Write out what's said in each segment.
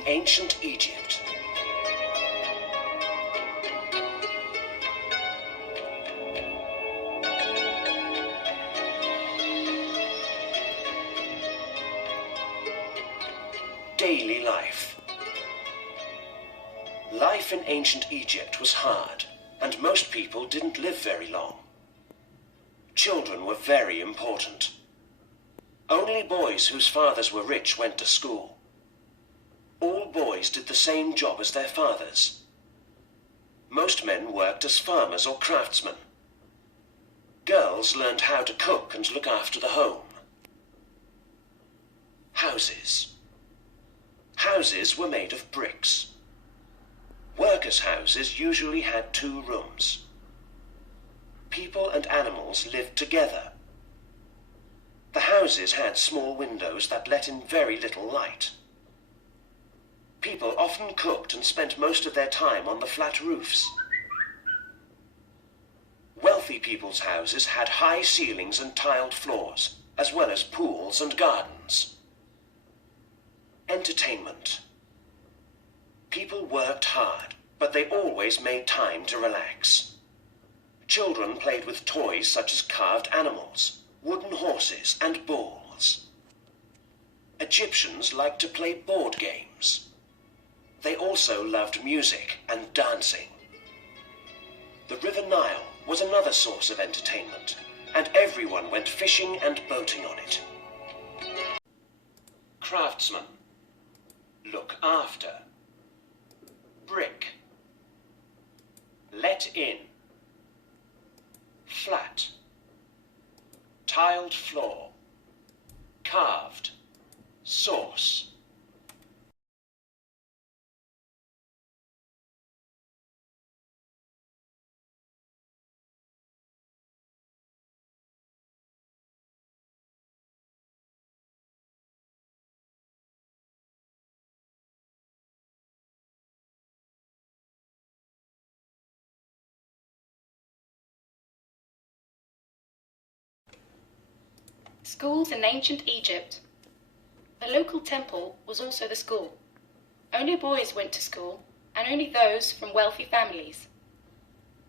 in ancient Egypt. Daily life. Life in ancient Egypt was hard, and most people didn't live very long. Children were very important. Only boys whose fathers were rich went to school. All boys did the same job as their fathers. Most men worked as farmers or craftsmen. Girls learned how to cook and look after the home. Houses. Houses were made of bricks. Workers' houses usually had 2 rooms. People and animals lived together. The houses had small windows that let in very little light. People often cooked and spent most of their time on the flat roofs. Wealthy people's houses had high ceilings and tiled floors, as well as pools and gardens. Entertainment. People worked hard, but they always made time to relax. Children played with toys such as carved animals, wooden horses, and balls. Egyptians liked to play board games. They also loved music and dancing. The River Nile was another source of entertainment, and everyone went fishing and boating on it. Craftsman. Look after. Brick. Let in. Flat. Tiled floor. Carved. Sauce. Schools in ancient Egypt. The local temple was also the school. Only boys went to school, and only those from wealthy families.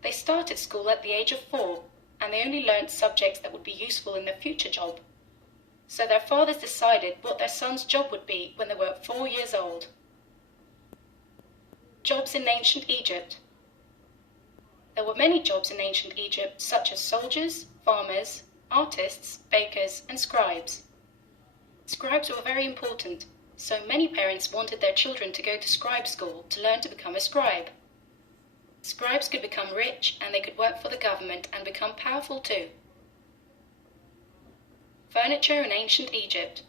They started school at the age of 4, and they only learnt subjects that would be useful in their future job. So their fathers decided what their son's job would be when they were 4 years old. Jobs in ancient Egypt. There were many jobs in ancient Egypt, such as soldiers, farmers, artists, bakers, and scribes. Scribes were very important, so many parents wanted their children to go to scribe school to learn to become a scribe. Scribes could become rich, and they could work for the government and become powerful too. Furniture in ancient Egypt.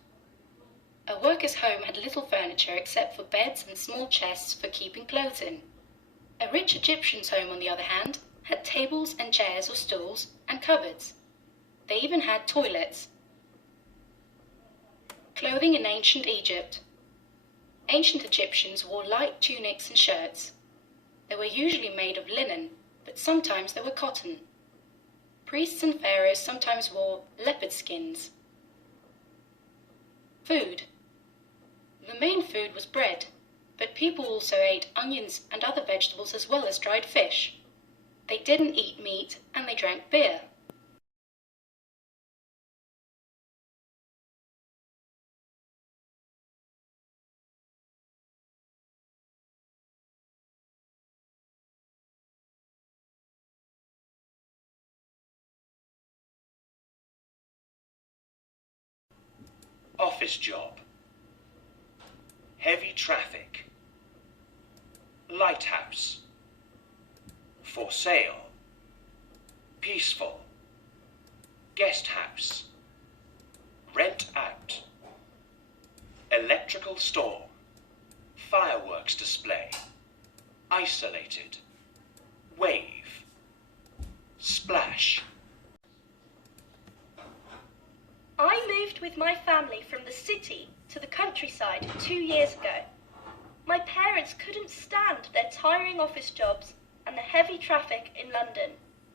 A worker's home had little furniture except for beds and small chests for keeping clothes in. A rich Egyptian's home, on the other hand, had tables and chairs or stools and cupboards. They even had toilets. Clothing in ancient Egypt. Ancient Egyptians wore light tunics and shirts. They were usually made of linen, but sometimes they were cotton. Priests and pharaohs sometimes wore leopard skins. Food. The main food was bread, but people also ate onions and other vegetables as well as dried fish. They didn't eat meat, and they drank beer. Office job. Heavy traffic. Lighthouse. For sale. Peaceful. Guest house. Rent out. Electrical storm. Fireworks display. Isolated. Wave. Splash. I moved with my family from the city to the countryside 2 years ago. My parents couldn't stand their tiring office jobs and the heavy traffic in London,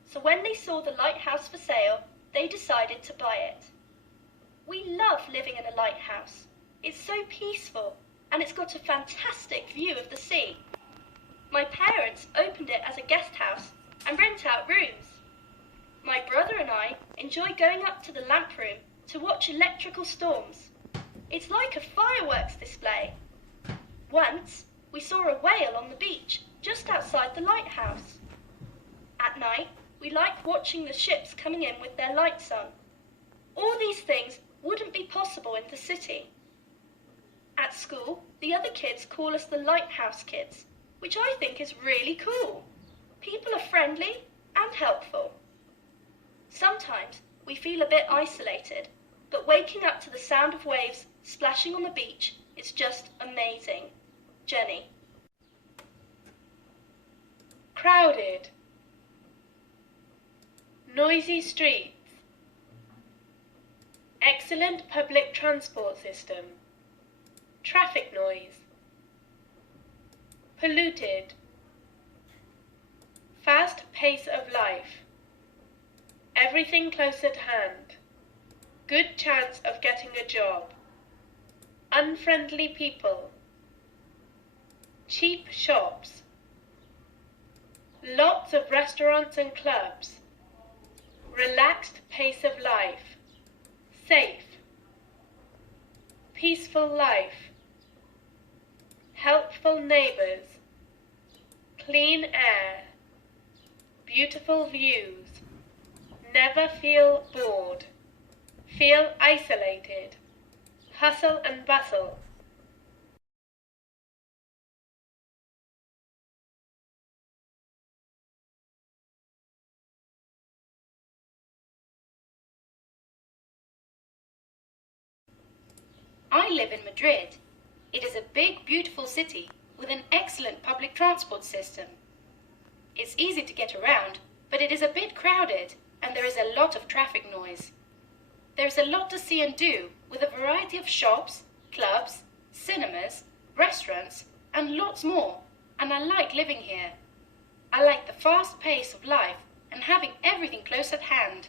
so when they saw the lighthouse for sale, they decided to buy it. We love living in a lighthouse. It's so peaceful, and it's got a fantastic view of the sea. My parents opened it as a guest house and rent out rooms. My brother and I enjoy going up to the lamp room to watch electrical storms. It's like a fireworks display. Once, we saw a whale on the beach just outside the lighthouse. At night, we like watching the ships coming in with their lights on. All these things wouldn't be possible in the city. At school, the other kids call us the Lighthouse Kids, which I think is really cool. People are friendly and helpful. Sometimes we feel a bit isolated, but waking up to the sound of waves splashing on the beach is just amazing. Jenny. Crowded. Noisy streets. Excellent public transport system. Traffic noise. Polluted. Fast pace of life. Everything close at hand. Good chance of getting a job. Unfriendly people. Cheap shops. Lots of restaurants and clubs. Relaxed pace of life. Safe. Peaceful life. Helpful neighbours. Clean air. Beautiful views. Never feel bored. Feel isolated. Hustle and bustle. I live in Madrid. It is a big, beautiful city with an excellent public transport system. It's easy to get around, but it is a bit crowded and there is a lot of traffic noise. There is a lot to see and do with a variety of shops, clubs, cinemas, restaurants and lots more, and I like living here. I like the fast pace of life and having everything close at hand.